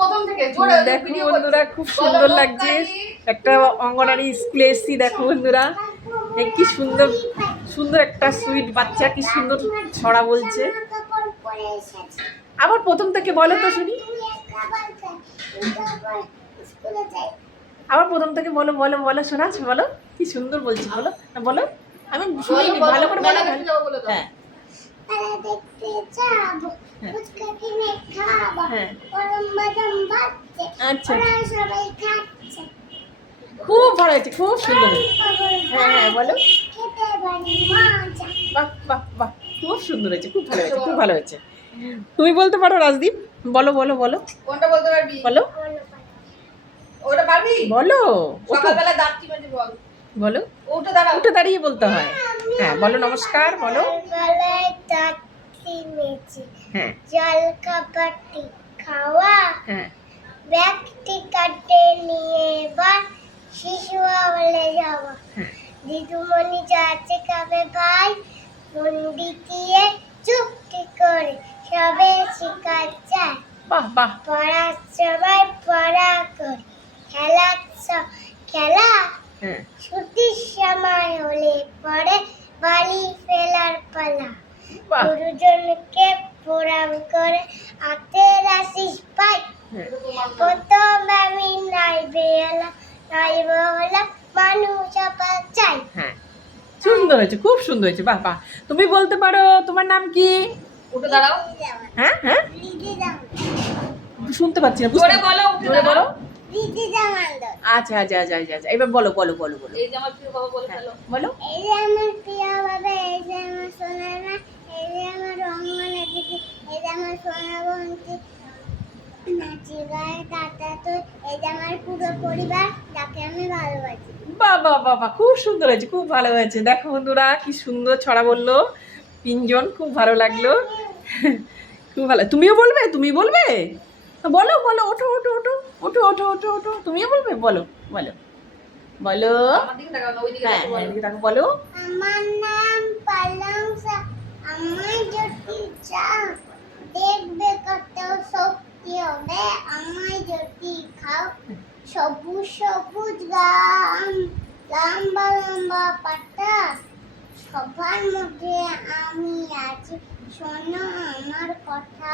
প্রথম থেকে জোরে দেখো ভিডিও বন্ধুরা খুব সুন্দর লাগছে। একটা অঙ্গনারী স্কুলে এসেছি দেখো বন্ধুরা। কি সুন্দর সুন্দর একটা সুইট বাচ্চা কি সুন্দর ছড়া বলছে। আবার প্রথম থেকে বলো তো শুনি। আবার প্রথম থেকে বলো বলো বলো শোনা বলো। কি সুন্দর বলছি বলো। না বলো। আমি শুনিনি ভালো করে বলো। হ্যাঁ। হ্যাঁ। হ্যাঁ। আচ্ছা। ওরা সবাই খাচ্ছে খুব ভালো হয়েছে খুব সুন্দর হ্যাঁ, হ্যাঁ, বলো। বাহ বাহ বাহ খুব সুন্দর হয়েছে খুব ভালো হয়েছে খুব ভালো হয়েছে। তুমি বলতে পারো রাজদীপ? বলো বলো বলো। কোনটা বলতে পারবি? বলো। বলো বলো। ওটা পারবি? বলো সকালবেলা দাঁত চিবাতে বল। বলো। ওটা দাঁড়াও উঠে দাঁড়িয়ে বলতে হয়। হ্যাঁ বলো নমস্কার বলো। কিনেছি। হ্যাঁ। জল কাপড়টি খাওয়া। হ্যাঁ। ব্যাগটি কাটে নিয়ে এবার শিশু হলে যাওয়া। হ্যাঁ। দিদুমণি যাচ্ছে খাবে ভাই মন্দি দিয়ে চুপটি করে সবে শিকার যায়। বাহ বাহ। পড়ার সময় পড়া করে। খেলার খেলা? হ্যাঁ। ছুটির সময় হলে পরে চাই। হ্যাঁ। সুন্দর হয়েছে খুব সুন্দর হয়েছে বাহ বাহ। তুমি বলতে পারো তোমার নাম কি? উঠে দাঁড়াও। হ্যাঁ হ্যাঁ। শুনতে পাচ্ছি না জোরে বলো, জোরে বলো আচ্ছা আচ্ছা আচ্ছা আচ্ছা আচ্ছা। এবার বলো বলো বলো বলো। এই যে আমার প্রিয় বাবা বলে ফেলো। বলো। এই যে আমার প্রিয় বাবা নাচি গায়ে কাটা তো এই যে আমার পুরো পরিবার যাকে আমি ভালোবাসি। বাহ বাহ খুব সুন্দর হয়েছে খুব ভালো হয়েছে। দেখো বন্ধুরা কি সুন্দর ছড়া বলল। তিনজন খুব ভালো লাগল। খুব ভালো। তুমিও বলবে? তুমি বলবে? বলো বলো ওঠো ওঠো ওঠো ওঠো ওঠো ওঠো ওঠো। তুমিও বলবে? বলো বলো। বলো। হ্যাঁ বলো। আমার নাম হবে আমায় যদি খাও সবুজ সবুজ গাম, লম্বা লম্বা পাতা, সবার মধ্যে আমি আছি শোনো আমার কথা।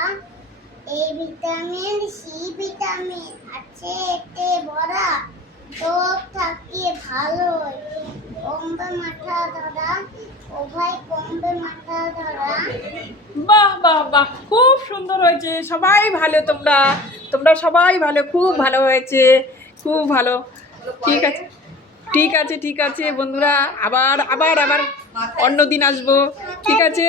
এই ভিটামিন, সি ভিটামিন আছে, এতে ভরা বাহ বাহ বাহ। খুব সুন্দর হয়েছে। সবাই ভালো তোমরা। তোমরা সবাই ভালো, খুব ভালো হয়েছে। খুব ভালো। ঠিক আছে। ঠিক আছে ঠিক আছে, বন্ধুরা। আবার আবার আবার অন্য দিন আসব। ঠিক আছে?